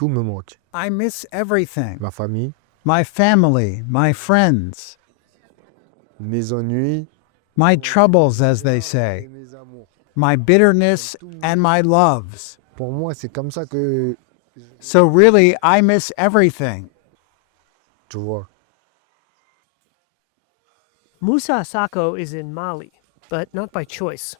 Tout me manque. I miss everything. Ma famille, My family, my friends, mes ennuis, my troubles, as they et say, mes amours. my bitterness and my loves. Pour moi, c'est comme ça que So really, I miss everything. tu vois. Moussa Sacko is in Mali, but not by choice.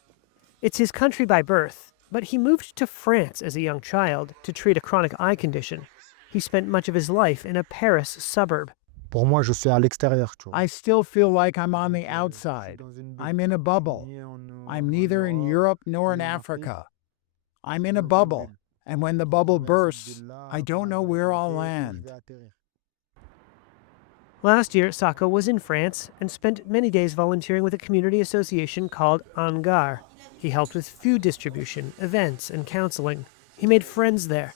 It's his country by birth, but he moved to France as a young child to treat a chronic eye condition. He spent much of his life in a Paris suburb. Pour moi, je suis à l'extérieur, tu vois. I still feel like I'm on the outside. I'm in a bubble. I'm neither in Europe nor in Africa. I'm in a bubble, and when the bubble bursts, I don't know where I'll land. Last year, Sacko was in France and spent many days volunteering with a community association called Angar. He helped with food distribution, events, and counseling. He made friends there.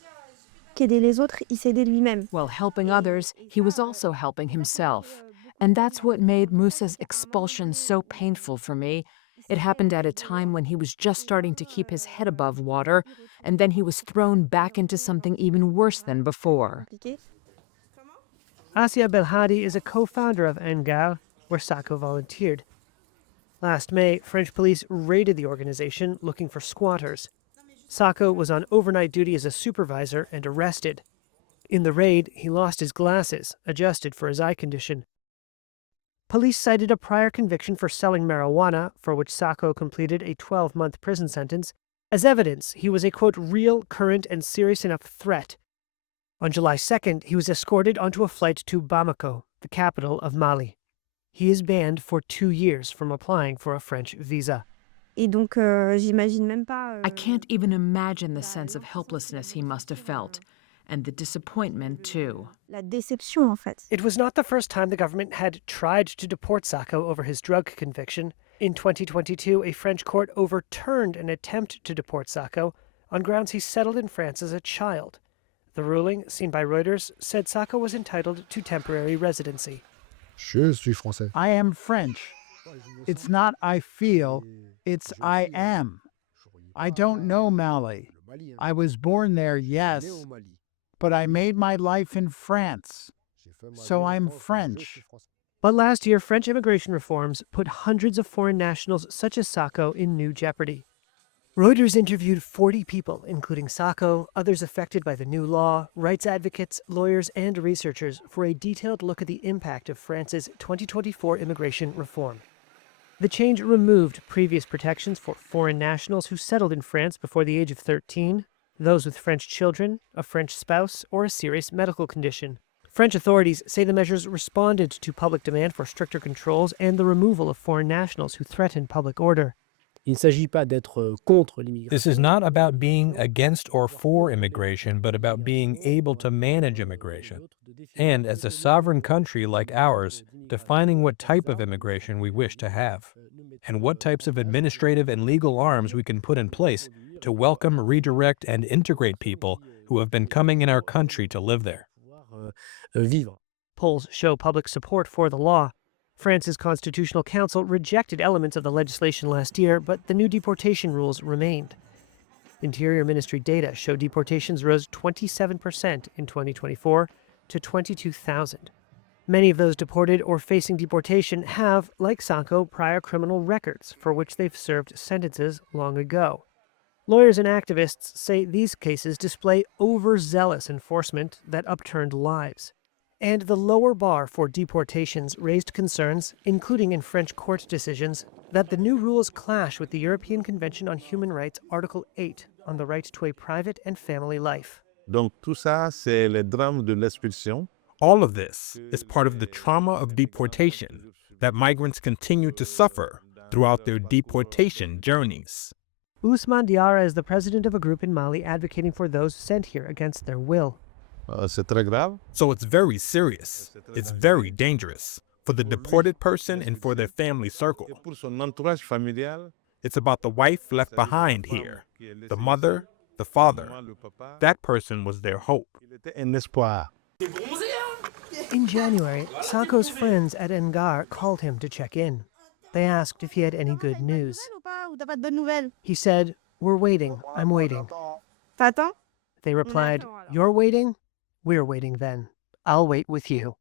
Qu'aider les autres, il s'aidait lui-même. While helping others, he was also helping himself. And that's what made Moussa's expulsion so painful for me. It happened at a time when he was just starting to keep his head above water, and then he was thrown back into something even worse than before. Asia Belhadi is a co-founder of Angar, where Sacko volunteered. Last May, French police raided the organization looking for squatters. Sacko was on overnight duty as a supervisor and arrested. In the raid, he lost his glasses, adjusted for his eye condition. Police cited a prior conviction for selling marijuana, for which Sacko completed a 12-month prison sentence, as evidence he was a, quote, real, current, and serious enough threat. On July 2nd, he was escorted onto a flight to Bamako, the capital of Mali. He is banned for 2 years from applying for a French visa. Et donc, j'imagine même pas. I can't even imagine the sense of helplessness he must have felt, and the disappointment, too. La déception, en fait. It was not the first time the government had tried to deport Sacko over his drug conviction. In 2022, a French court overturned an attempt to deport Sacko on grounds he settled in France as a child. The ruling, seen by Reuters, said Sacko was entitled to temporary residency. Je suis français. I am French. It's not I feel, it's I am. I don't know Mali. I was born there, yes, but I made my life in France, so I'm French. But last year, French immigration reforms put hundreds of foreign nationals such as Sacko in new jeopardy. Reuters interviewed 40 people, including Sacko, others affected by the new law, rights advocates, lawyers, and researchers, for a detailed look at the impact of France's 2024 immigration reform. The change removed previous protections for foreign nationals who settled in France before the age of 13, those with French children, a French spouse, or a serious medical condition. French authorities say the measures responded to public demand for stricter controls and the removal of foreign nationals who threaten public order. Il ne s'agit pas d'être contre l'immigration. This is not about being against or for immigration, but about being able to manage immigration. And as a sovereign country like ours, defining what type of immigration we wish to have, and what types of administrative and legal arms we can put in place to welcome, redirect, and integrate people who have been coming in our country to live there. Vivre. Polls show public support for the law. France's Constitutional Council rejected elements of the legislation last year, but the new deportation rules remained. Interior Ministry data show deportations rose 27% in 2024 to 22,000. Many of those deported or facing deportation have, like Sacko, prior criminal records for which they've served sentences long ago. Lawyers and activists say these cases display overzealous enforcement that upturned lives. And the lower bar for deportations raised concerns, including in French court decisions, that the new rules clash with the European Convention on Human Rights, Article 8, on the right to a private and family life. Donc tout ça, c'est le drame de l'expulsion. All of this is part of the trauma of deportation that migrants continue to suffer throughout their deportation journeys. Ousmane Diarra is the president of a group in Mali advocating for those sent here against their will. C'est très grave. So it's very serious. It's very dangerous for the deported person and for their family circle. Et pour son entourage familial, It's about the wife left behind here, the mother, the father. That person was their hope. il était un espoir. In January, Sacko's friends at Angar called him to check in. They asked if he had any good news. Ou t'as pas de bonnes nouvelles? He said, "We're waiting. I'm waiting." T'attends? They replied, You're waiting? We're waiting then. I'll wait with you.